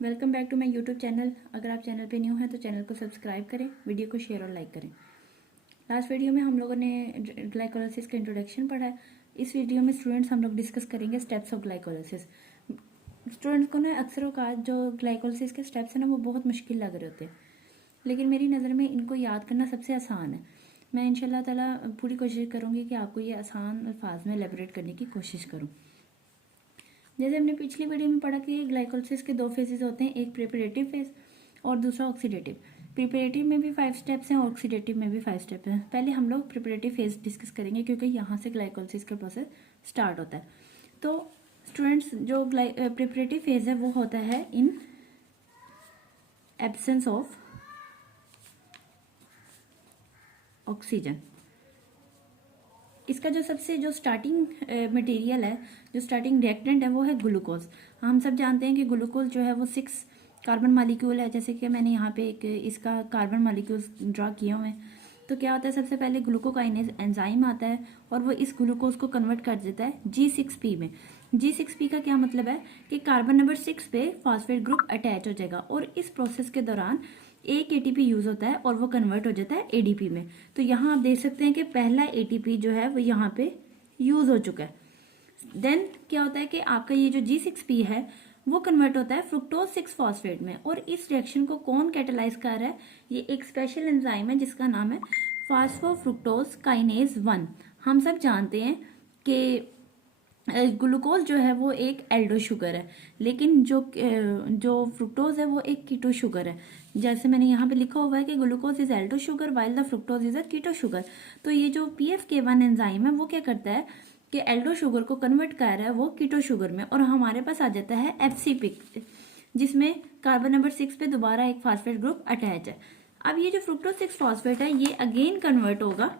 Welcome back to my YouTube channel. अगर आप channel पे न्यू हैं तो चैनल को सब्सक्राइब करें, वीडियो को शेयर और लाइक करें। लास्ट वीडियो में हम लोगों ने ग्लाइकोलाइसिस का इंट्रोडक्शन पढ़ा है। इस वीडियो में स्टूडेंट्स हम लोग डिस्कस करेंगे स्टेप्स ऑफ ग्लाइकोलाइसिस। स्टूडेंट्स को ना अक्सर का जो ग्लाइकोलाइसिस के स्टेप्स हैं ना वो बहुत मुश्किल लग रहे होते हैं, लेकिन मेरी नज़र में इनको याद करना सबसे आसान है। मैं इंशाल्लाह ताला पूरी कोशिश करूँगी कि आपको ये आसान अल्फाज में एलेबोरेट करने की कोशिश करूँ। जैसे हमने पिछली वीडियो में पढ़ा कि ग्लाइकोलाइसिस के दो फेजेस होते हैं, एक प्रिपरेटिव फेज और दूसरा ऑक्सीडेटिव। प्रिपरेटिव में भी 5 स्टेप्स हैं, ऑक्सीडेटिव में भी 5 स्टेप्स हैं। पहले हम लोग प्रिपरेटिव फेज डिस्कस करेंगे क्योंकि यहाँ से ग्लाइकोलाइसिस का प्रोसेस स्टार्ट होता है। तो स्टूडेंट्स, जो प्रिपरेटिव फेज है वो होता है इन एब्सेंस ऑफ ऑक्सीजन। इसका जो स्टार्टिंग मटेरियल है, जो स्टार्टिंग रिएक्टेंट है वो है ग्लूकोज। हम सब जानते हैं कि ग्लूकोज जो है वो 6 कार्बन मॉलिक्यूल है। जैसे कि मैंने यहाँ पे एक इसका कार्बन मॉलिक्यूल्स ड्रा किए हुए हैं। तो क्या होता है, सबसे पहले ग्लूकोकाइनेज एंजाइम आता है और वो इस ग्लूकोज को कन्वर्ट कर देता है G6P में। G6P का क्या मतलब है कि कार्बन नंबर 6 पे फॉस्फेट ग्रुप अटैच हो जाएगा और इस प्रोसेस के दौरान एक एटीपी यूज होता है और वो कन्वर्ट हो जाता है एडीपी में। तो यहाँ आप देख सकते हैं कि पहला एटीपी जो है वो यहाँ पे यूज हो चुका है। देन क्या होता है कि आपका ये जो G6P है वो कन्वर्ट होता है फ्रुक्टोज 6 फॉस्फेट में। और इस रिएक्शन को कौन कैटेलाइज कर रहा है? ये एक स्पेशल एंजाइम है जिसका नाम है फास्फोफ्रुक्टोज काइनेज 1। हम सब जानते हैं कि ग्लूकोज जो है वो एक एल्डो शुगर है, लेकिन जो फ्रुक्टोज है वो एक कीटो शुगर है। जैसे मैंने यहाँ पे लिखा हुआ है कि glucose is aldo sugar while the fructose is a keto sugar. तो ये जो PFK1 एंजाइम है वो क्या करता है कि एल्डो शुगर को कन्वर्ट कर रहा है वो कीटो शुगर में, और हमारे पास आ जाता है FCP, जिसमें कार्बन नंबर 6 पे दोबारा एक फॉस्फेट ग्रुप अटैच है। अब ये जो फ्रुक्टोज 6 फॉस्फेट है ये अगेन कन्वर्ट होगा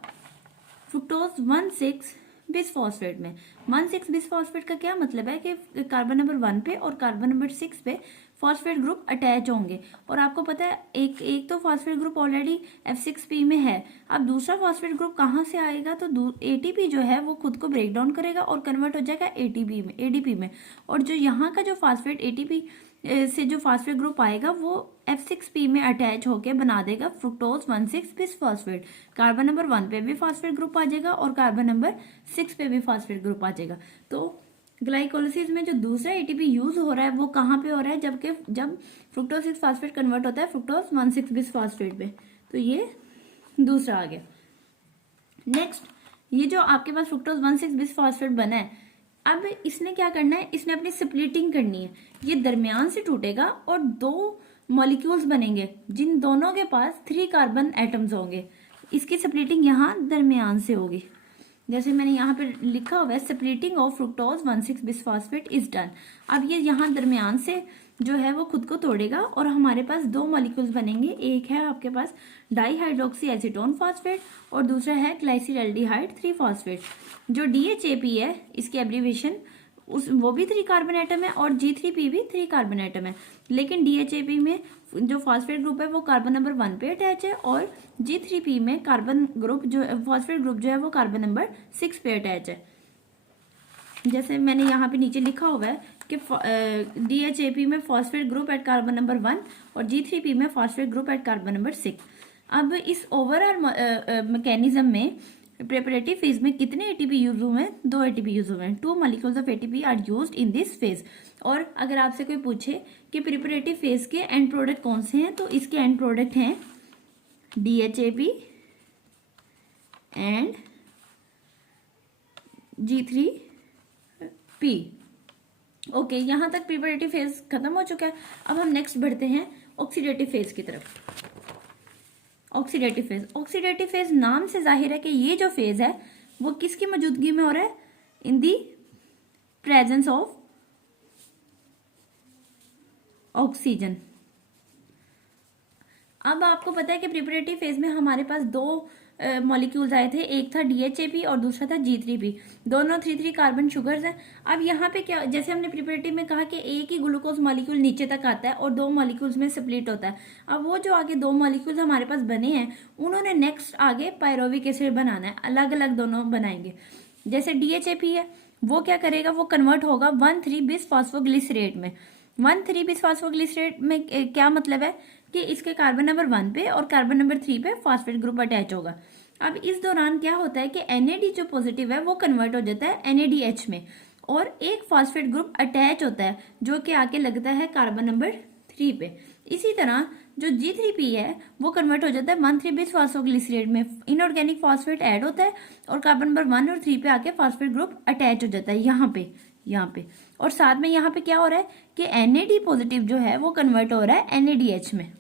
फ्रुक्टोज 1,6 बिसफॉस्फेट में। 1,6 बिसफॉस्फेट का क्या मतलब है कि कार्बन नंबर 1 पे और कार्बन नंबर 6 पे फॉस्फेट ग्रुप अटैच होंगे। और आपको पता है एक तो फॉस्फेट ग्रुप ऑलरेडी F6P में है। अब दूसरा फॉस्फेट ग्रुप कहाँ से आएगा? तो ATP जो है वो खुद को ब्रेक डाउन करेगा और कन्वर्ट हो जाएगा ADP में। और जो यहाँ का जो फॉस्फेट ATP से जो फॉस्फेट ग्रुप आएगा वो F6P में अटैच होके बना देगा फ्रुक्टोज 1,6 बिसफॉस्फेट। कार्बन नंबर 1 पे भी फॉस्फेट ग्रुप आ जाएगा और कार्बन नंबर 6 पे भी फॉस्फेट ग्रुप आ जाएगा। तो ग्लाइकोलाइसिस में जो दूसरा ATP यूज हो रहा है वो कहाँ पे हो रहा है? जब फ्रुक्टोज 6 फॉस्फेट कन्वर्ट होता है फ्रुक्टोज 1,6 बिसफॉस्फेट पे। तो ये दूसरा आ गया। नेक्स्ट, ये जो आपके पास फ्रुक्टोज 1,6 बिसफॉस्फेट बना है, अब इसने क्या करना है? इसने अपनी स्प्लिटिंग करनी है। ये दरमियान से टूटेगा और 2 मॉलिक्यूल्स बनेंगे जिन दोनों के पास 3 कार्बन एटम्स होंगे। इसकी स्प्लिटिंग यहाँ दरमियान से होगी। जैसे मैंने यहाँ पे लिखा हुआ है splitting of fructose 1,6 bisphosphate is done. अब ये यहाँ दरमियान से जो है वो खुद को तोड़ेगा और हमारे पास 2 मॉलिक्यूल्स बनेंगे। एक है आपके पास डाईहाइड्रोक्सी एसीटोन फॉस्फेट और दूसरा है ग्लाइसिल्डिहाइड 3 फॉस्फेट। जो DHAP है इसकी एब्रीविएशन वो भी 3 कार्बन एटम है और G3P भी 3 कार्बन एटम है। लेकिन DHAP में जो फॉस्फेट ग्रुप है वो कार्बन नंबर 1 पे अटैच है और G3P में कार्बन ग्रुप जो फॉस्फेट ग्रुप जो है वो कार्बन नंबर 6 पे अटैच है। जैसे मैंने यहाँ पे नीचे लिखा हुआ है कि DHAP में phosphate group at carbon number 1 और G3P में phosphate group at carbon number 6। अब इस ओवरऑल मैकेनिज्म में प्रिपरेटिव फेज में कितने ATP यूज हुए हैं? 2 ATP यूज हुए हैं। 2 molecules of ATP are used in this phase. और अगर आपसे कोई पूछे कि प्रिपरेटिव फेज के एंड प्रोडक्ट कौन से हैं, तो इसके एंड प्रोडक्ट हैं DHAP एंड G3P। ओके, यहाँ तक प्रिपरेटिव फेज खत्म हो चुका है। अब हम नेक्स्ट बढ़ते हैं ऑक्सीडेटिव फेज की तरफ। ऑक्सीडेटिव फेज नाम से जाहिर है कि ये जो फेज है वो किसकी मौजूदगी में हो रहा है? इन दी प्रेजेंस ऑफ ऑक्सीजन। अब आपको पता है कि प्रिपरेटिव फेज में हमारे पास 2 मॉलिक्यूल्स आए थे, एक था DHAP और दूसरा था G3P। दोनों 3 कार्बन शुगर्स हैं। अब यहाँ पे क्या, जैसे हमने प्रिपरेटिव में कहा कि एक ही ग्लूकोज मॉलिक्यूल नीचे तक आता है और 2 मॉलिक्यूल्स में स्प्लिट होता है। अब वो जो आगे 2 मॉलिक्यूल्स हमारे पास बने हैं उन्होंने नेक्स्ट आगे पायरोविक एसिड बनाना है, अलग अलग दोनों बनाएंगे। जैसे DHAP है वो क्या करेगा? वो कन्वर्ट होगा 1,3 बिसफॉस्फोग्लिसरेट में। 1,3 बिसफॉस्फोग्लिसरेट में क्या मतलब है कि इसके कार्बन नंबर 1 पे और कार्बन नंबर 3 पे फॉस्फेट ग्रुप अटैच होगा। अब इस दौरान क्या होता है कि NAD जो पॉजिटिव है वो कन्वर्ट हो जाता है NADH में, और एक फॉस्फेट ग्रुप अटैच होता है जो कि आके लगता है कार्बन नंबर 3 पे। इसी तरह जो G3P है वो कन्वर्ट हो जाता है 1,3 बिसफॉस्फोग्लिसरेट में, इनऑर्गेनिक फॉस्फेट ऐड होता है और कार्बन नंबर 1 और 3 पे आके फॉस्फेट ग्रुप अटैच हो जाता है यहाँ पे। और साथ में यहाँ पे क्या हो रहा है कि NAD पॉजिटिव जो है वो कन्वर्ट हो रहा है NADH में।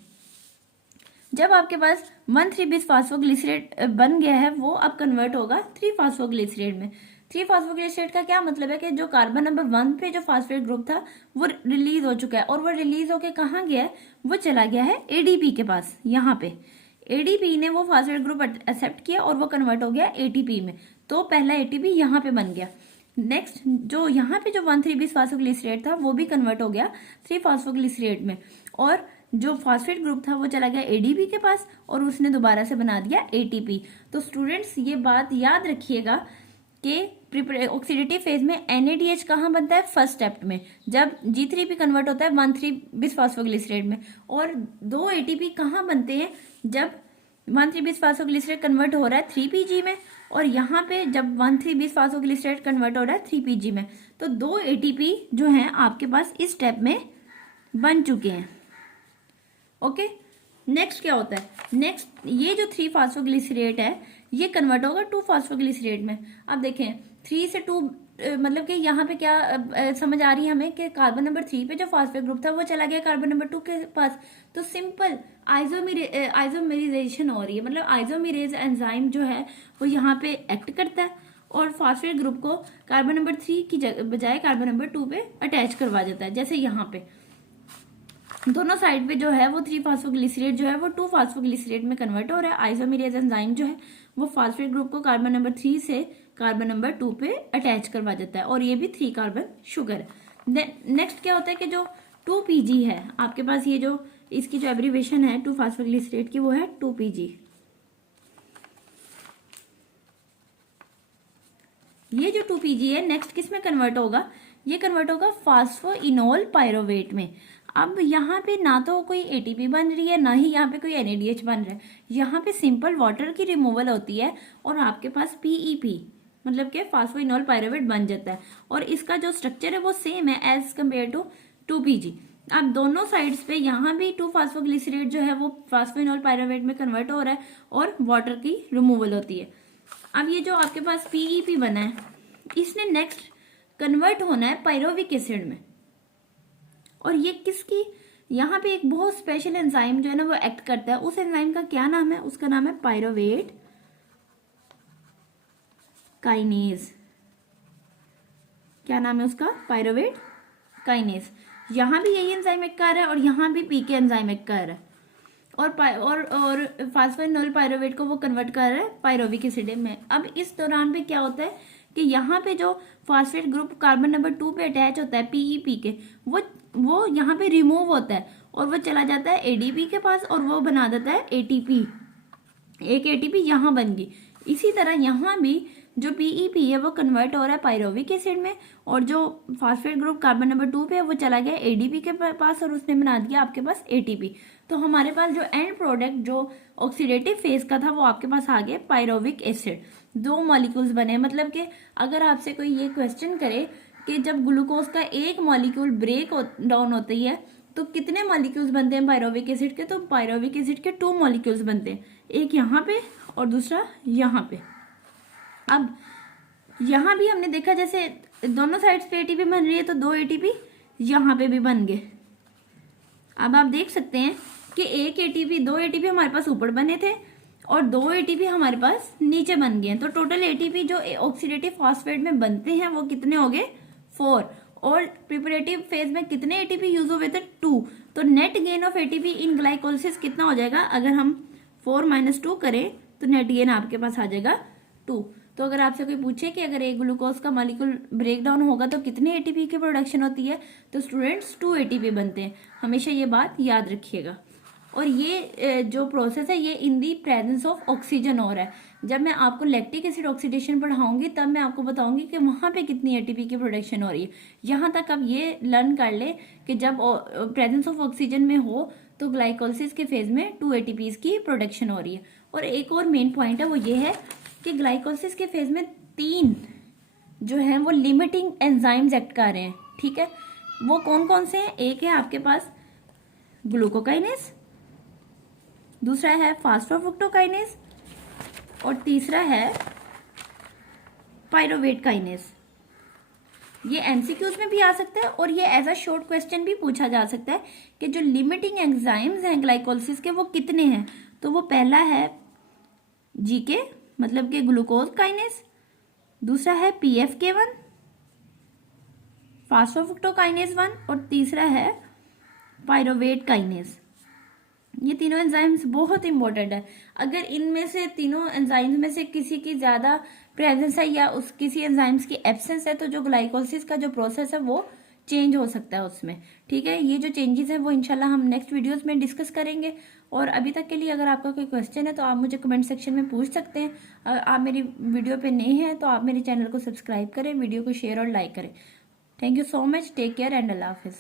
जब आपके पास 1,3 बिसफॉस्फोग्लिसरेट बन गया है वो अब कन्वर्ट होगा 3 फॉस्फोग्लिसरेट में। 3 फॉस्फोग्लिसरेट का क्या मतलब है कि जो कार्बन नंबर 1 पे जो फॉस्फेट ग्रुप था वो रिलीज हो चुका है, और वो रिलीज होके कहाँ गया है, वो चला गया है ADP के पास। यहाँ पे ADP ने वो फॉस्फेट ग्रुप एक्सेप्ट किया और वो कन्वर्ट हो गया ATP में, तो पहला ATP यहाँ पे बन गया। नेक्स्ट जो यहाँ पे जो 1,3 बिसफॉस्फोग्लिसरेट था वो भी कन्वर्ट हो गया 3 फॉस्फोग्लिसरेट में, और जो फॉस्फेट ग्रुप था वो चला गया ADP के पास और उसने दोबारा से बना दिया ATP। तो स्टूडेंट्स ये बात याद रखिएगा कि ऑक्सीडेटिव फेज में NADH कहाँ बनता है, फर्स्ट स्टेप में, जब G3P कन्वर्ट होता है 1,3 बिसफॉस्फोग्लिसरेट में, और 2 ATP कहाँ बनते हैं, जब 1,3 बिसफॉस्फोग्लिसरेट कन्वर्ट हो रहा है 3PG में, और यहाँ पे जब 1,3 बिसफॉस्फोग्लिसरेट कन्वर्ट हो रहा है 3PG में। तो 2 ATP जो हैं आपके पास इस स्टेप में बन चुके हैं। ओके, नेक्स्ट क्या होता है, नेक्स्ट ये जो 3 फॉस्फोग्लिसरेट है ये कन्वर्ट होगा 2 फॉस्फोग्लिसरेट में। अब देखें 3 से 2 मतलब कि यहाँ पे क्या समझ आ रही है हमें कि कार्बन नंबर 3 पे जो फॉस्फेट ग्रुप था वो चला गया कार्बन नंबर 2 के पास, तो सिंपल आइसोमेराइजेशन हो रही है, मतलब आइसोमेरेज एंजाइम जो है वो यहाँ पे एक्ट करता है और फॉस्फेट ग्रुप को कार्बन नंबर 3 की बजाय कार्बन नंबर 2 पे अटैच करवा देता है। जैसे यहाँ पे दोनों साइड पे जो है वो 3 फॉस्फोग्लिसरेट जो है वो 2 फॉस्फोग्लिसरेट में कन्वर्ट हो रहा है। आइसोमेरेज एंजाइम जो है वो फॉस्फेट ग्रुप को कार्बन नंबर 3 से कार्बन नंबर 2 पे अटैच करवा देता है, और ये भी 3 कार्बन शुगर है। नेक्स्ट क्या होता है कि जो 2PG है आपके पास, ये जो इसकी जो एब्रीवेशन है 2 फॉस्फोग्लिसरेट की वो है 2PG। ये जो 2PG है नेक्स्ट किस में कन्वर्ट होगा, ये कन्वर्ट होगा फास्फोइनोल पायरोवेट में। अब यहाँ पे ना तो कोई ATP बन रही है ना ही यहाँ पे कोई NADH बन रहा है, यहाँ पे सिंपल वाटर की रिमूवल होती है और आपके पास PEP मतलब कि फास्फोइनोल पायरोवेट बन जाता है, और इसका जो स्ट्रक्चर है वो सेम है एज कम्पेयर टू 2PG। अब दोनों साइड्स पे यहाँ भी 2 फॉस्फोग्लिसरेट जो है वो फास्फोइनोल पायरोवेट में कन्वर्ट हो रहा है और वाटर की रिमूवल होती है। अब ये जो आपके पास PEP बना है इसने नेक्स्ट कन्वर्ट होना है पायरोविक एसिड में, और ये किसकी, यहाँ पे एक बहुत स्पेशल एंजाइम जो है ना वो एक्ट करता है। उस एंजाइम का क्या नाम है, उसका नाम है पायरोवेट काइनेज। क्या नाम है उसका, पायरोवेट काइनेज। यहाँ भी यही एंजाइम एक्ट कर रहा है और यहाँ भी PK एंजाइम एक्ट कर रहा है, और फास्फोइनोल पायरोवेट को वो कन्वर्ट कर रहा है पायरोविक एसिड में। अब इस दौरान पे क्या होता है कि यहाँ पे जो फॉस्फेट ग्रुप कार्बन नंबर 2 पे अटैच होता है PEP के, वो यहाँ पे रिमूव होता है और वो चला जाता है ADP के पास और वो बना देता है ATP। एक ATP यहाँ बन गई। इसी तरह यहाँ भी जो PEP है वो कन्वर्ट हो रहा है पायरोविक एसिड में, और जो फॉस्फेट ग्रुप कार्बन नंबर 2 पे है वो चला गया ADP के पास और उसने बना दिया आपके पास ATP। तो हमारे पास जो एंड प्रोडक्ट जो ऑक्सीडेटिव फेज का था वो आपके पास आ गया पायरोविक एसिड। 2 मॉलिक्यूल्स बने, मतलब कि अगर आपसे कोई ये क्वेश्चन करे कि जब ग्लूकोज का एक मॉलिक्यूल ब्रेक डाउन होती है तो कितने मॉलिक्यूल्स बनते हैं पायरोविक एसिड के, तो पायरोविक एसिड के 2 मॉलिक्यूल्स बनते हैं, एक यहाँ पे और दूसरा यहाँ पे। अब यहाँ भी हमने देखा जैसे दोनों साइड्स पे ATP बन रही है तो 2 ATP यहाँ पे भी बन गए। अब आप देख सकते हैं कि एक ATP 2 ATP हमारे पास ऊपर बने थे और 2 ATP हमारे पास नीचे बन गए, तो टोटल ATP जो ऑक्सीडेटिव फॉस्फेट में बनते हैं वो कितने हो गए, 4, और प्रिपरेटिव फेज में कितने ATP यूज हुए थे, 2। तो net gain of ATP in glycolysis कितना हो जाएगा, अगर हम 4 - 2 करें तो नेट गेन आपके पास आ जाएगा 2। तो अगर आपसे कोई पूछे कि अगर एक ग्लूकोज का मॉलिक्यूल ब्रेक डाउन होगा तो कितने ATP की प्रोडक्शन होती है, तो स्टूडेंट्स 2 ATP बनते हैं, हमेशा ये बात याद रखिएगा। और ये जो प्रोसेस है ये इन दी प्रेजेंस ऑफ ऑक्सीजन हो रहा है, जब मैं आपको लैक्टिक एसिड ऑक्सीडेशन पढ़ाऊंगी तब मैं आपको बताऊंगी कि वहां पे कितनी एटीपी की प्रोडक्शन हो रही है। यहां तक अब ये लर्न कर ले कि जब प्रेजेंस ऑफ ऑक्सीजन में हो तो ग्लाइकोलिसिस के फेज में 2 एटीपीज की प्रोडक्शन हो रही है। और एक और मेन पॉइंट है वो ये है कि ग्लाइकोलिसिस के फेज में 3 जो है वो लिमिटिंग एंजाइम्स एक्ट कर रहे हैं, ठीक है। वो कौन कौन से हैं? एक है आपके पास ग्लूकोकाइनेस, दूसरा है फास्फोफ्रुक्टोकाइनेस और तीसरा है पायरोवेट काइनेस। ये एमसीक्यूज में भी आ सकता है और ये एज अ शॉर्ट क्वेश्चन भी पूछा जा सकता है कि जो लिमिटिंग एंजाइम्स हैं ग्लाइकोलिसिस के वो कितने हैं। तो वो पहला है जीके मतलब कि ग्लूकोज काइनेस, दूसरा है PFK1 फास्फोफ्रुक्टोकाइनेस 1 और तीसरा है पायरोवेट काइनेस। ये तीनों एंजाइम्स बहुत इंपॉर्टेंट है। अगर इनमें से तीनों एंजाइम्स में से किसी की ज्यादा प्रेजेंस है या उस किसी एंजाइम्स की एब्सेंस है तो जो ग्लाइकोलिसिस का जो प्रोसेस है वो चेंज हो सकता है उसमें, ठीक है। ये जो चेंजेस है वो इंशाल्लाह हम नेक्स्ट वीडियोस में डिस्कस करेंगे। और अभी तक के लिए अगर आपका कोई क्वेश्चन है तो आप मुझे कमेंट सेक्शन में पूछ सकते हैं। अगर आप मेरी वीडियो पे नए हैं तो आप मेरे चैनल को सब्सक्राइब करें, वीडियो को शेयर और लाइक करें। Thank you so much, take care and Allah Hafiz.